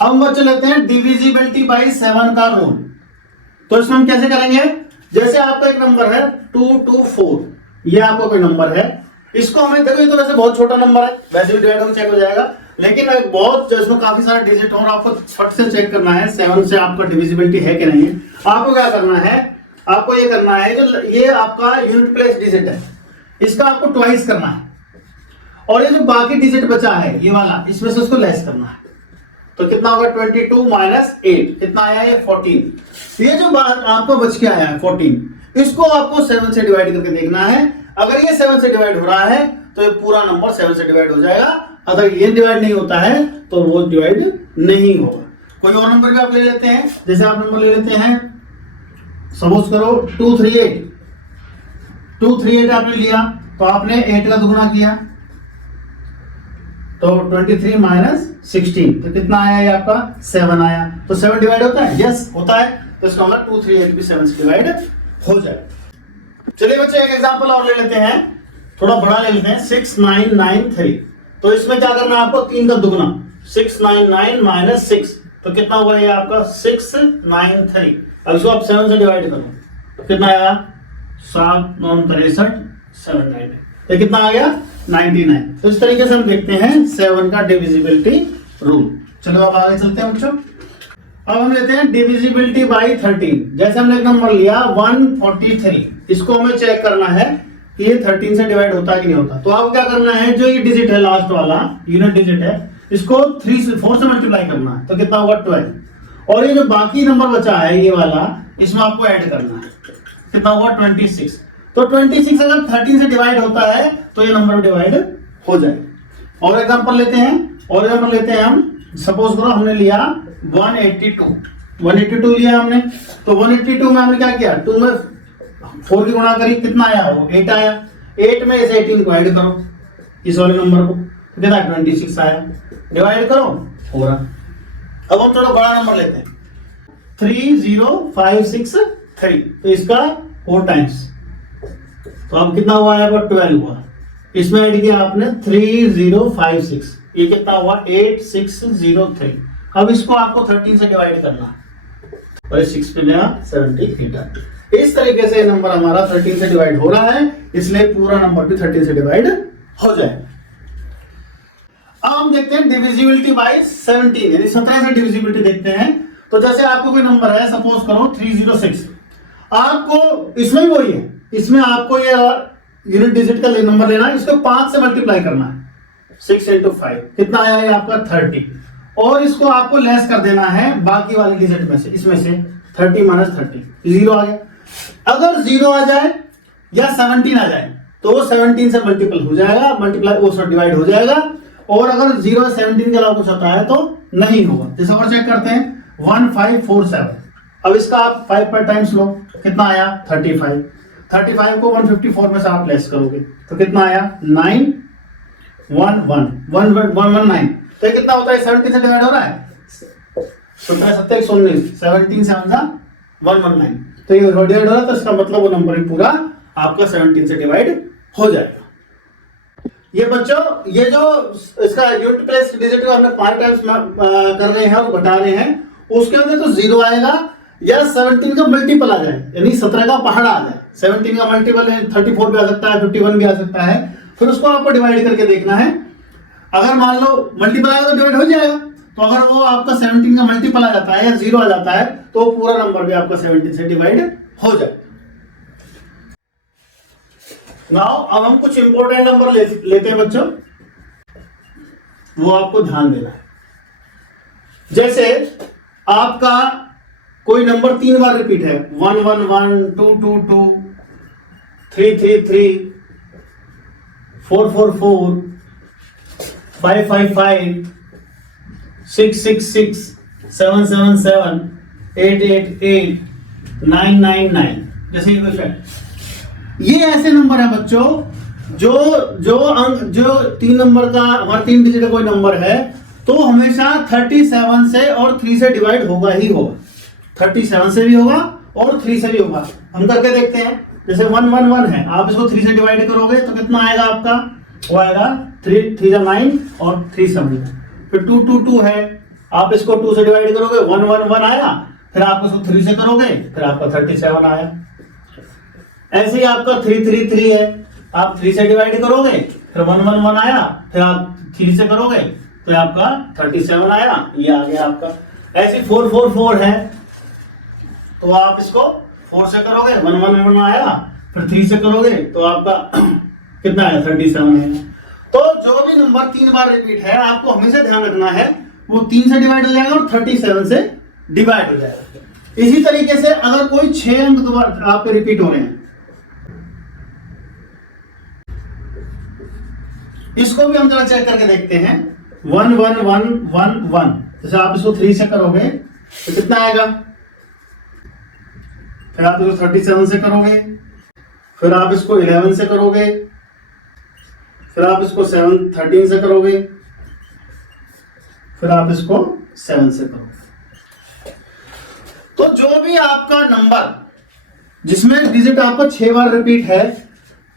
अब हम बच्चे लेते हैं डिविजिबिलिटी बाई 7 का रूल। तो इसमें हम कैसे करेंगे, जैसे आपका एक नंबर है 224, ये आपका कोई नंबर है, इसको हमें देखो, ये तो वैसे बहुत छोटा नंबर है, वैसे भी डिवाइड होकर चेक हो जाएगा, लेकिन बहुत इसमें काफी सारे डिजिट और आपको फट से चेक करना है 7 से आपका डिविजिबिलिटी है कि नहीं है। आपको क्या करना है, आपको ये करना है, जो ये आपका यूनिट प्लेस डिजिट है, इसका आपको ट्वाइस करना है, और ये जो बाकी डिजिट बचा है ये वाला, इसमें से उसको लेस करना है। तो कितना होगा 22 माइनस 8, कितना आया ये 14। ये जो बात आपको बच के आया है 14, इसको आपको 7 से डिवाइड करके देखना है। अगर ये 7 से डिवाइड हो रहा है तो ये पूरा नंबर 7 से डिवाइड हो जाएगा, अगर ये डिवाइड नहीं होता है तो वो डिवाइड नहीं होगा। कोई और नंबर भी आप ले लेते हैं, जैसे आप नंबर ले लेते हैं, सपोज करो 238 आपने लिया, तो आपने 8 का दुगुना किया, तो 23 माइनस 16, तो कितना आया ये आपका 7 आया। तो 7 डिवाइड होता है, यस होता है, तो इसका मतलब 238 भी 7 से डिवाइड हो जाए। चलिए बच्चे एक एग्जांपल और ले लेते हैं, थोड़ा बड़ा ले लेते हैं, 6993। तो इसमें क्या करना है आपको, 3 का दुगना, 699 माइनस 6, तो कितना हुआ ये आपका 693। अब इसको आप 7 से डिवाइड करो तो कितना आएगा 7 9 63 799, ये कितना आ गया 99। तो इस तरीके से हम देखते हैं 7 का डिविजिबिलिटी रूल। चलो अब आगे चलते हैं बच्चों। अब हम लेते हैं डिविजिबिलिटी बाई 13। जैसे हमने एक नंबर लिया 143, इसको हमें चेक करना है कि ये 13 से डिवाइड होता है कि नहीं होता। तो आप क्या करना है, जो ये डिजिट है लास्ट वाला यूनिट डिजिट है, इसको 4 से मल्टीप्लाई करना है, तो कितना होगा 12। और ये जो बाकी नंबर बचा है ये वाला, इसमें आपको ऐड करना है, कितना होगा 26। तो 26 अगर 13 से डिवाइड होता है तो ये नंबर डिवाइड हो जाए। और एग्जांपल लेते हैं हम, सपोज करो हमने लिया 182 लिया हमने, तो 182 में हमने क्या किया, 2 में 4 की गुणा करी, कितना आया वो 8 आया, 8 में इस 18 को ऐड करो इस वाले नंबर को, कितना 26 आया, डिवाइड करो हो रहा। अब हम थोड़ा बड़ा नंबर लेते हैं 30563, तो इसका 4 टाइम्स, तो अब कितना हुआ है, 12 हुआ, इसमें ऐड किया आपने 3056, ये कितना हुआ 8603। अब इसको आपको 13 से डिवाइड करना, और 6 पे गया 73। इस तरीके से नंबर हमारा 13 से डिवाइड हो रहा है, इसलिए पूरा नंबर भी 13 से डिवाइड हो जाए। अब हम देखते हैं डिविजिबिलिटी बाई 17, यानी 17 से डिविजिबिलिटी देखते हैं। तो जैसे आपको कोई नंबर है, सपोज करो 306, आपको इसमें भी वही है, इसमें आपको ये यूनिट डिजिट का नंबर लेना है, इसको 5 से मल्टीप्लाई करना है, 6 into 5, कितना आया ये आपका 30, और इसको आपको लेस कर देना है बाकी वाले डिजिट में से, इसमें से 30 माइनस 30, 0 आ गया। अगर 0 आ जाए या 17 आ जाए तो वो 17 से मल्टीपल हो जाएगा, डिवाइड हो जाएगा, और अगर 0 या 17 के अलावा कुछ होता है तो नहीं होगा। जैसे और चेक करते हैं 1547, अब इसका आप 5 पर टाइम्स लो, कितना आया 35 को 154 में से आप लेस करोगे तो कितना आया 911, तो ये कितना होता है 17 से डिवाइड हो रहा है, 17 से 119, तो ये डिवाइड हो रहा है, तो इसका मतलब वो नंबर ही पूरा आपका 17 से डिवाइड हो जाएगा। ये बच्चों, ये जो इसका यूनिट प्लेस डिजिट को हमने 5 टाइम्स कर रहे हैं और घटा रहे हैं, उसके अंदर तो 0 आएगा या 17 का मल्टीपल आ जाए, यानी 17 का पहाड़ा आ जाए, 17 का मल्टीपल 34 भी आ सकता है, 51 भी आ सकता है, फिर उसको आपको डिवाइड करके देखना है। अगर मान लो मल्टीपल आएगा तो डिवाइड हो जाएगा, तो अगर वो आपका 17 का मल्टीपल आ जाता है या 0 आ जाता है तो पूरा नंबर भी आपका 17 से डिवाइड हो जाए। नाउ अब हम कुछ इंपॉर्टेंट नंबर लेते हैं बच्चों, वो आपको ध्यान देना है। जैसे आपका कोई नंबर 3 बार रिपीट है, 111, 222, 333, 444, 555, 666, 777, 888, 999, जैसे ये क्वेश्चन, ये ऐसे नंबर है बच्चों जो अंक, जो 3 नंबर का हमारा 3 डिजिट का कोई नंबर है तो हमेशा 37 से और 3 से डिवाइड होगा ही होगा, 37 से भी होगा और 3 से भी होगा। हम करके देखते हैं, जैसे 111 है, आप इसको 3 से डिवाइड करोगे तो कितना आएगा आपका, वो आएगा 3 3 9 और 3 7, फिर 222 है, आप इसको 2 से डिवाइड करोगे 1 1 1 आया, फिर आप इसको 3 से करोगे, फिर आपका 37 आया। ऐसे ही आपका 3 3 3 है, आप 3 से डिवाइड करोगे, फिर 1 1 1 आया, फिर आप 3 से करोगे तो आपका 37 आया, ये आ गया आपका। ऐसे 4 4 4 है, तो आप इसको 4 से करोगे, 1 1 1 आया, फिर 3 से करोगे तो आपका कितना है 37 है। तो जो भी नंबर 3 बार रिपीट है आपको हमेशा ध्यान रखना है वो 3 से डिवाइड हो जाएगा और 37 से डिवाइड हो जाएगा। इसी तरीके से अगर कोई 6 अंक दोबारा आपके रिपीट हो रहे हैं, इसको भी हम जरा चेक करके देखते हैं। 1 1 1 1 1, जैसे आप इसको 3 से करोगे तो कितना आएगा, फिर आप इसको 37 से करोगे, फिर आप इसको 11 से करोगे, फिर आप इसको 13 से करोगे, फिर आप इसको 7 से करोगे। तो जो भी आपका नंबर जिसमें डिजिट आपका 6 बार रिपीट है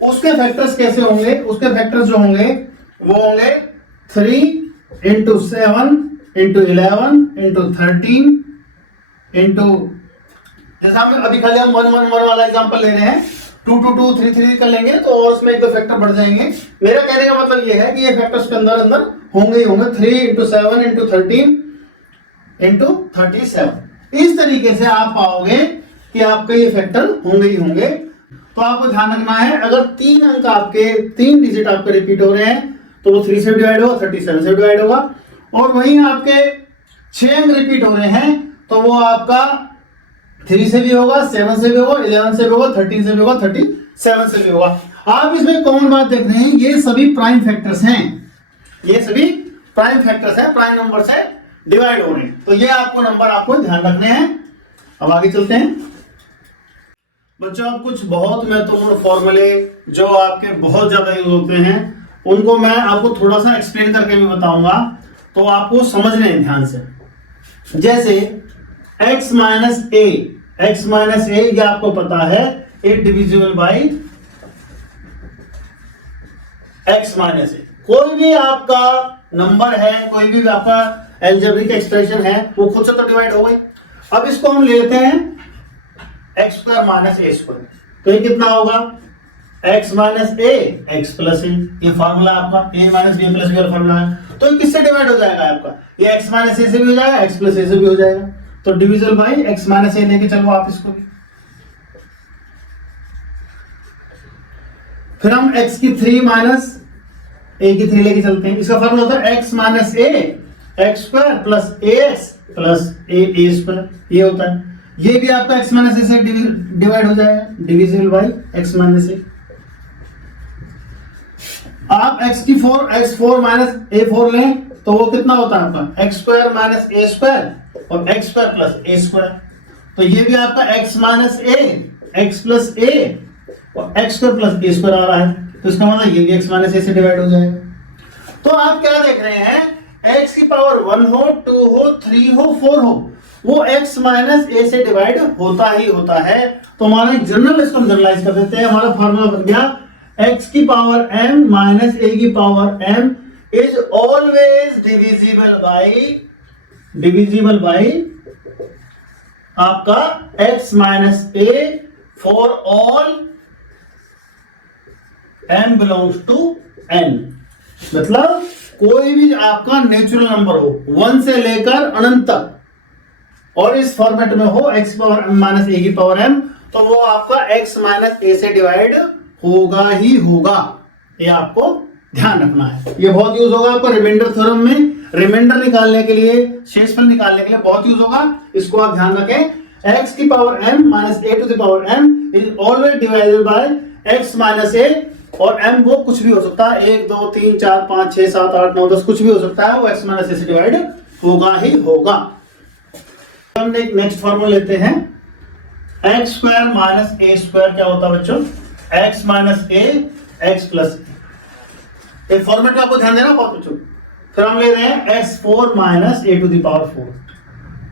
उसके फैक्टर्स कैसे होंगे, उसके फैक्टर्स जो होंगे वो होंगे 3 इंटू 7 इंटू 11 इंटू 13 इंटू, जैसा हमने अभी खाली हम 1 1 1 वाला एग्जांपल ले रहे हैं, 2 2 2 3 3 कर लेंगे तो और उसमें एक दो फैक्टर बढ़ जाएंगे। मेरा कहने का मतलब ये है कि ये फैक्टर्स के अंदर अंदर होंगे ही होंगे, 3 इंटू 7 इंटू 13 इंटू 37। इस तरीके से आप पाओगे कि आपके ये फैक्टर होंगे ही होंगे। तो आपको ध्यान रखना है, अगर 3 अंक आपके 3 डिजिट आपके रिपीट हो रहे हैं तो वो 3 से डिवाइड होगा, 37 से डिवाइड होगा, और वहीं आपके 6 अंक रिपीट हो रहे हैं तो वो आपका 3 से भी होगा, 7 से भी होगा, 11 से भी होगा, 13 से भी होगा, 37 से भी होगा। आप इसमें कॉमन बात देख रहे हैं, ये सभी प्राइम फैक्टर्स हैं, ये सभी प्राइम फैक्टर्स हैं, प्राइम नंबर से डिवाइड हो रहे हैं। तो ये आपको नंबर आपको ध्यान रखने हैं। अब आगे चलते हैं बच्चों। अब कुछ बहुत महत्वपूर्ण फॉर्मूले जो आपके बहुत ज्यादा यूज होते हैं उनको मैं आपको थोड़ा सा एक्सप्लेन करके भी बताऊंगा, तो आपको समझने हैं ध्यान से। जैसे x माइनस ए, x माइनस ए ये आपको पता है ए डिविजिबल बाई x माइनस ए। कोई भी आपका नंबर है, कोई भी आपका एल्जेब्रिक एक्सप्रेशन है, वो खुद से तो डिवाइड हो गई। अब इसको हम लेते हैं x square minus a square, तो ये कितना होगा x minus a x plus a. ये फॉर्मूला आपका a minus b plus b वाला फॉर्मूला है। तो ये किससे डिवाइड हो जाएगा आपका, ये x माइनस ए से भी हो जाएगा, x प्लस ए से भी हो जाएगा। तो डिविजल बाई x माइनस ए लेके चलो आप इसको भी। फिर हम x की 3 माइनस a की 3 लेके चलते हैं। इसका फॉर्मूला होता है x minus a x square plus A x plus a square, ये होता है। ये भी आपका x माइनस ए से डिवाइड हो जाएगा, डिविजिबल बाई x माइनस ए। आप x 4 माइनस ए 4 लें तो वो कितना होता है आपका x square minus a square और x square plus a square. तो ये भी आपका x minus a x plus a और x square plus a square आ रहा है, तो इसका मतलब ये भी x माइनस ए से डिवाइड हो जाएगा। तो आप क्या देख रहे हैं, x की पावर 1 हो, 2 हो, 3 हो, 4 हो, वो x माइनस ए से डिवाइड होता ही होता है। तो हमारा एक जनरल इसको जनरलाइज कर देते हैं। हमारा फॉर्मूला बन गया x की पावर m माइनस a की power m is always divisible by आपका x minus a for all m belongs to n। मतलब कोई भी आपका नेचुरल नंबर हो 1 से लेकर अनंत तक और इस फॉर्मेट में हो x power m minus a की पावर m, तो वो आपका x माइनस a से डिवाइड होगा ही होगा। ये आपको ध्यान रखना है। ये बहुत यूज होगा आपको रिमाइंडर थ्योरम में, रिमाइंडर निकालने के लिए, शेषफल निकालने के लिए बहुत यूज होगा। इसको आप ध्यान रखें, x की power m minus a to the power m is always divided by x minus a, और m वो कुछ भी हो सकता है, 1 2 3 4 5 6 7 8 9 10 कुछ भी हो सकता है, वो x माइनस a से डिवाइड होगा ही होगा। हम एक नेक्स्ट फॉर्मूला लेते हैं, x square minus a square क्या होता है बच्चों, x minus a x plus A. Format में आपको ध्यान देना बहुत बच्चों। फिर हम ले रहे हैं x4 minus a to the power 4,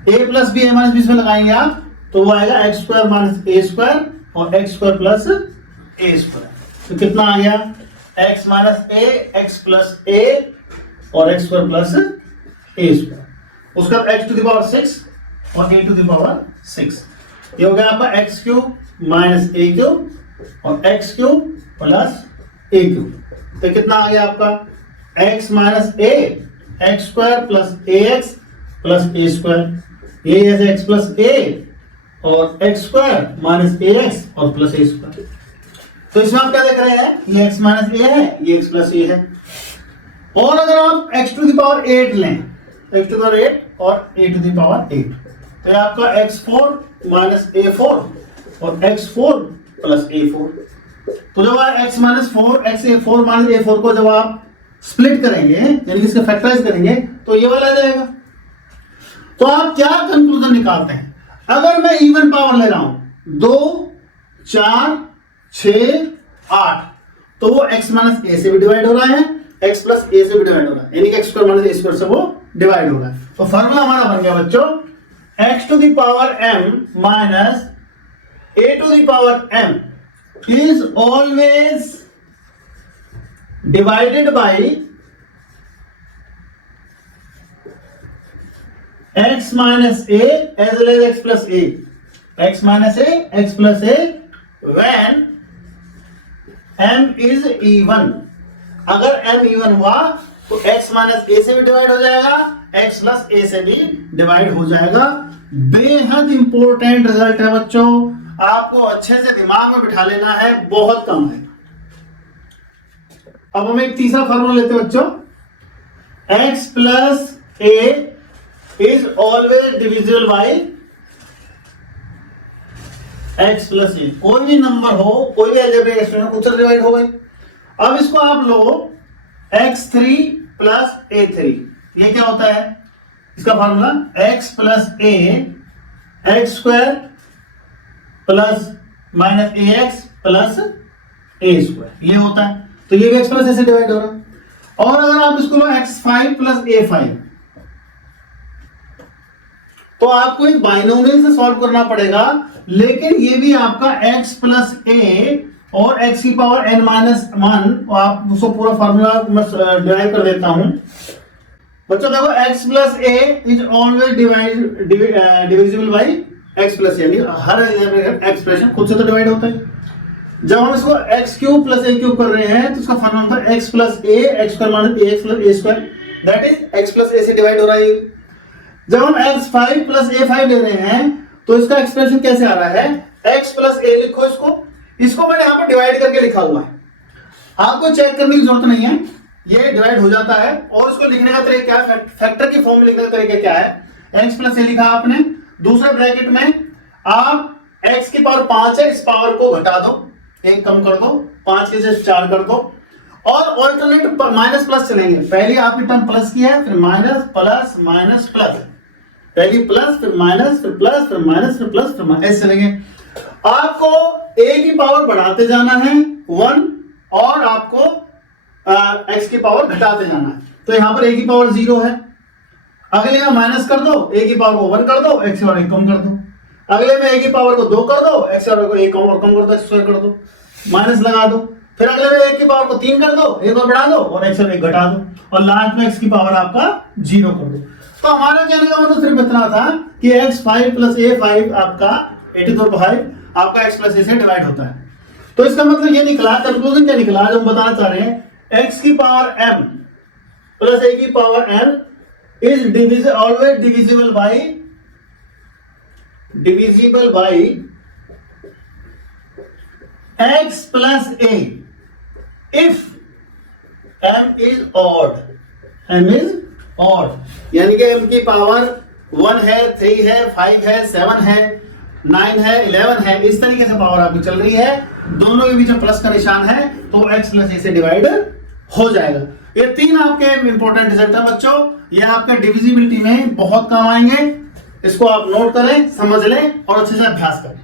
a plus b a minus b इसमें लगाएंगे आप, तो वो आएगा x square minus a square और x square plus a square. तो कितना आ गया, x minus a x plus a और x square plus a square. उसका x टू द पावर 6 और a टू द पावर 6, ये हो गया आपका x cube minus a cube और x cube plus a cube. तो कितना आ गया आपका x minus a x square plus ax plus a square, ये ऐसे x प्लस a और एक्स स्क्वायर माइनस ax और प्लस a स्क्वायर। तो इसमें आप क्या देख रहे हैं, ये x माइनस a है, ये x प्लस a है। और अगर आप x टू द पावर 8 लें, x टू द पावर 8 और a टू द पावर 8, तो ये आपका x4 माइनस a4 और x4 प्लस a4। तो जब आप x minus 4 x4 minus a4 को जब आप स्प्लिट करेंगे यानी कि इसका फैक्टराइज करेंगे तो ये वाला आ जाएगा। तो आप क्या कंक्लूजन निकालते हैं, अगर मैं इवन पावर ले रहा हूं 2 4 6 8, तो वो x माइनस a से भी डिवाइड हो रहा है, x प्लस a से भी डिवाइड हो रहा है, यानी कि x square minus a square से वो डिवाइड हो रहा है। तो फार्मूला हमारा बन गया बच्चों x to the power m minus a to the power m is always divided by x minus a as well as x plus a, x minus a x plus a when m is even। अगर m even हुआ तो x minus a से भी divide हो जाएगा, x plus a से भी divide हो जाएगा। बेहद इंपॉर्टेंट रिजल्ट है बच्चों, आपको अच्छे से दिमाग में बिठा लेना है, बहुत कम है। अब हम एक तीसरा फॉर्मूला लेते हैं बच्चों, x plus a is always divisible by x plus a। कोई भी नंबर हो, कोई भी अलजेब्रिक एक्सप्रेशन उससे डिवाइड हो गई। अब इसको आप लो x3 प्लस a3, ये क्या होता है इसका formula, x plus a x square plus minus ax plus a square, ये होता है। तो ये भी x प्लस a से डिवाइड हो रहा है। और अगर आप इसको लो x5 प्लस a5, तो आपको एक बाइनोमियल से सॉल्व करना पड़ेगा, लेकिन ये भी आपका x प्लस a और x की पावर n माइनस 1, आप उसको पूरा फॉर्मूला मैं डिराइव कर देता हूं बच्चों। देखो x plus a is always divisible by x plus a, यानी हर एक्सप्रेशन खुद से तो डिवाइड होता है। जब हम इसको x cube plus a cube कर रहे हैं तो इसका फॉर्मूला होता है x plus a x square minus ax plus a square, that is x plus a से डिवाइड हो रहा है। जब हम x5 प्लस a5 ले रहे हैं तो इसका एक्सप्रेशन कैसे आ रहा है, x प्लस a लिखो, इसको मैंने यहाँ पर डिवाइड करके लिखा हुआ है, आपको चेक करने की जरूरत नहीं है, ये डिवाइड हो जाता है। और इसको लिखने का तरीका क्या है, फैक्टर की फॉर्म में लिखने का तरीका क्या है, x प्लस a लिखा आपने, दूसरे ब्रैकेट में आप x की पावर 5 है, इस पावर को घटा दो, एक कम कर दो, 5 की जगह 4 कर दो, और ऑल्टरनेट माइनस प्लस चलेंगे। पहले आपकी टर्म प्लस की है, फिर माइनस प्लस माइनस प्लस, पहली प्लस फिर माइनस फिर प्लस फिर माइनस फिर प्लस फिर माइनस, ऐसे चलेंगे। आपको a की पावर बढ़ाते जाना है 1 और आपको x की पावर घटाते जाना है। तो यहां पर a की पावर 0 है, अगले में माइनस कर दो, a की पावर को 1 कर दो, x की पावर 1 कम कर दो, अगले में a की पावर को 2 कर दो, x की पावर को 1 और कम कर दो, x कर दो, माइनस लगा दो, फिर अगले में a की पावर को 3 कर दो, 1 और बढ़ा दो और x और 1 घटा दो, और लास्ट में x की पावर आपका 0 कर दो। तो हमारा कहने का मतलब सिर्फ इतना था कि x5 प्लस a5 आपका 85 आपका x प्लस a से डिवाइड होता है। तो इसका मतलब ये निकला, कंक्लूजन क्या निकला जो हम बताना चाह रहे हैं, x की पावर m प्लस a की power n is always divisible by x plus a if m is odd, यानी कि m की पावर 1 है, 3 है, 5 है, 7 है, 9 है, 11 है, इस तरीके से पावर आपकी चल रही है, दोनों के बीच में प्लस का निशान है, तो x प्लस a से डिवाइड हो जाएगा। ये 3 आपके इंपॉर्टेंट रिजल्ट है बच्चों, ये आपके डिविजिबिलिटी में बहुत काम आएंगे। इसको आप नोट करें, समझ लें और अच्छे से अभ्यास करें।